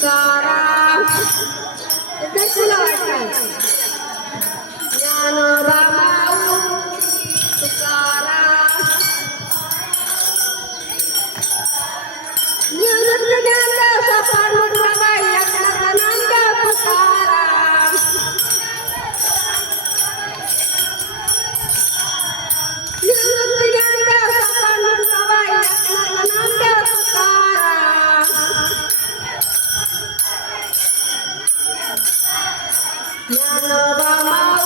Namaskara. That's all I Na na na